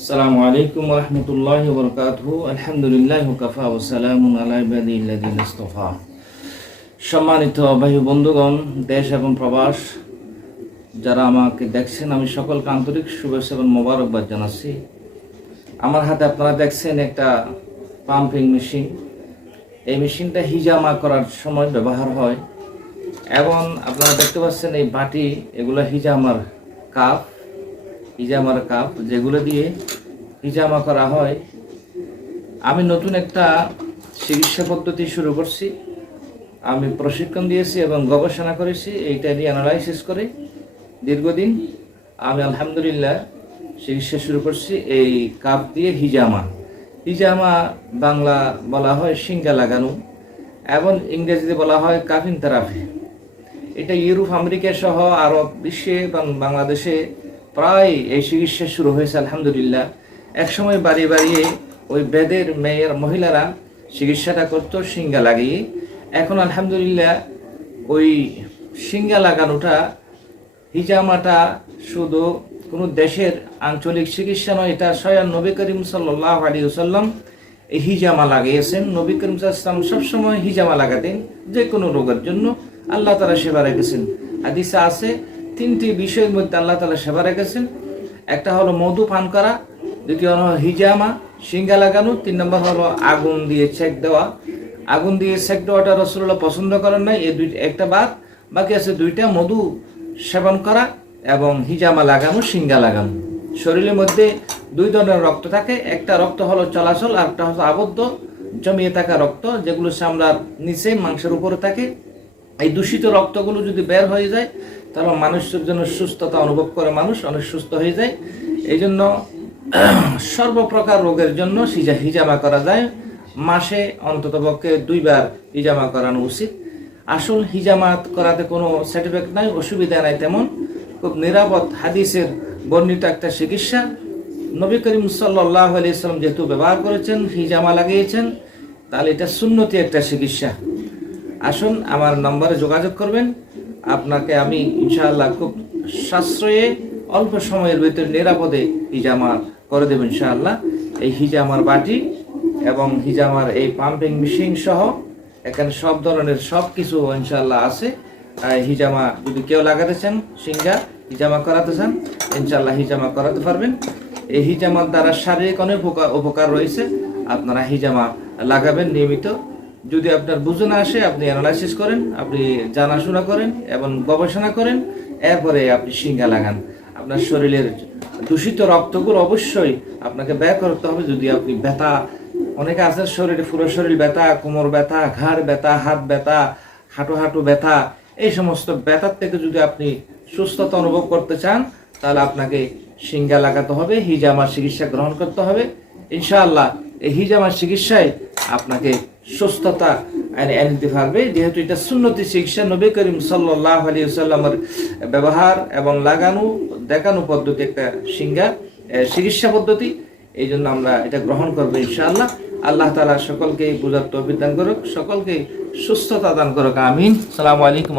আসসালামু আলাইকুম ওয়া রাহমাতুল্লাহি ওয়া বারাকাতুহু। আলহামদুলিল্লাহি ওয়া কাফা ওয়া সালামুন আলা ইবাদিল্লাযিনা ইসতাফা। সম্মানিত ভাই বন্ধুগণ, দেশ এবং প্রবাস যারা আমাকে দেখছেন, আমি সকলকে আন্তরিক শুভেচ্ছা এবং মোবারকবাদ জানাচ্ছি। আমার হাতে আপনারা দেখছেন একটা পাম্পিং মেশিন। এই মেশিনটা হিজামা করার সময় ব্যবহার হয় এবং আপনারা দেখতে পাচ্ছেন এই বাটি, এগুলো হিজামার কাপ যেগুলো দিয়ে হিজামা করা হয়। আমি নতুন একটা চিকিৎসা পদ্ধতি শুরু করছি। আমি প্রশিক্ষণ দিয়েছি এবং গবেষণা করেছি, এইটা নিয়ে অ্যানালাইসিস করে দীর্ঘদিন আমি আলহামদুলিল্লাহ চিকিৎসা শুরু করছি এই কাপ দিয়ে। হিজামা বাংলা বলা হয় শিঙ্গা লাগানো এবং ইংরেজিতে বলা হয় কাফিং থেরাপি। এটা ইউরোপ, আমেরিকা সহ আরব বিশ্বে এবং বাংলাদেশে প্রায় এই চিকিৎসা শুরু হয়েছে আলহামদুলিল্লাহ। একসময় বাড়িয়ে বাড়িয়ে ওই বেদের মহিলারা চিকিৎসাটা করতো শিঙ্গা লাগিয়ে। এখন আলহামদুলিল্লাহ ওই শিঙ্গা লাগানোটা, হিজামাটা শুধু কোনো দেশের আঞ্চলিক চিকিৎসা নয়, এটা স্বয়ং নবী করিম সাল্লাল্লাহু আলাইহি ওয়াসাল্লাম এই হিজামা লাগিয়েছেন। নবী করিম সাল্লাল্লাহু আলাইহি ওয়াসাল্লাম সবসময় হিজামা লাগাতেন যে কোনো রোগের জন্য। আল্লাহ তাআলা সেবা রেখেছেন। হাদিসে আছে তিনটি বিষয়ের মধ্যে আল্লাহ তাআলা সেবা রেখেছেন। একটা হলো মধু পান করা, দ্বিতীয় হলো হিজামা শিঙ্গা লাগানো, 3 নম্বর হলো আগুন দিয়ে সেক দেওয়া। আগুন দিয়ে সেক দেওয়াটা রাসূলুল্লাহ পছন্দ করেন নাই, এই একটা বাকি আছে দুইটা, মধু সেবন করা এবং হিজামা লাগানো, শিঙ্গা লাগানো। শরীরের মধ্যে দুই ধরনের রক্ত থাকে, একটা রক্ত হলো চলাচল আর একটা হলো আবদ্ধ জমিয়ে থাকা রক্ত, যেগুলো চামড়ার নিচে মাংসের উপরে থাকে। এই দূষিত রক্তগুলো যদি বের হয়ে যায় তাহলে মানুষের জন্য সুস্থতা অনুভব করে, মানুষ অনেক সুস্থ হয়ে যায়। এই জন্য সর্বপ্রকার রোগের জন্য হিজামা করা যায়। মাসে অন্ততপক্ষে 2 বার হিজামা করানো উচিত। আসল হিজামা করাতে কোনো সার্টিফিকেট নাই, অসুবিধা নাই তেমন, খুব নিরাপদ হাদিসের বর্ণিত একটা চিকিৎসা। নবী করিম সাল্লাল্লাহু আলাইহি ওয়াসাল্লাম যেহেতু ব্যবহার করেছেন, হিজামা লাগিয়েছেন, তাহলে এটা সুন্নতি একটা চিকিৎসা। আসুন আমার নম্বরে যোগাযোগ করবেন, আপনাকে আমি ইনশাআল্লাহ খুব সাশ্রয়ে অল্প সময়ের ভিতরে নিরাপদে হিজামা করে দেব ইনশাআল্লাহ। এই হিজামার বাটি এবং হিজামার এই পাম্পিং মেশিন সহ এখানে সব ধরনের সব কিছু ইনশাআল্লাহ আছে। হিজামা যদি কেউ লাগাতে চান, হিজামা করাতে চান, ইনশাআল্লাহ হিজামা করাতে পারবেন। এই হিজামার দ্বারা শারীরিক অনেক উপকার রয়েছে। আপনারা হিজামা লাগাবেন নিয়মিত। যদি আপনার বুঝে না আসে, আপনি অ্যানালাইসিস করেন, আপনি জানাশোনা করেন এবং গবেষণা করেন, এরপরে আপনি শিঙ্গা লাগান। আপনার শরীরের দূষিত রক্তগুলো অবশ্যই আপনাকে বের করতে হবে। যদি আপনি ব্যথা, অনেকে আছে শরীরে পুরো শরীর ব্যথা, কোমর ব্যথা, ঘাড় ব্যথা, হাত ব্যথা, হাঁটু ব্যথা, এই সমস্ত ব্যথার থেকে যদি আপনি সুস্থতা অনুভব করতে চান তাহলে আপনাকে শিঙ্গা লাগাতে হবে, হিজামার চিকিৎসা গ্রহণ করতে হবে। ইনশাআল্লাহ এই হিজামার চিকিৎসায় আপনাকে সুস্থতা এনে দিতে পারবে। যেহেতু এটা সুন্নতি চিকিৎসা, নবী করিম সাল্লাল্লাহু আলাইহি ওয়াসাল্লামের ব্যবহার এবং লাগানো দেখানো পদ্ধতি, একটা চিকিৎসা পদ্ধতি। এই জন্য আমরা এটা গ্রহণ করবো ইনশাআল্লাহ। আল্লাহ তাআলা সকলকে বুঝার তৌফিক দান করুক, সকলকে সুস্থতা দান করুক, আমিন। আসসালামু আলাইকুম।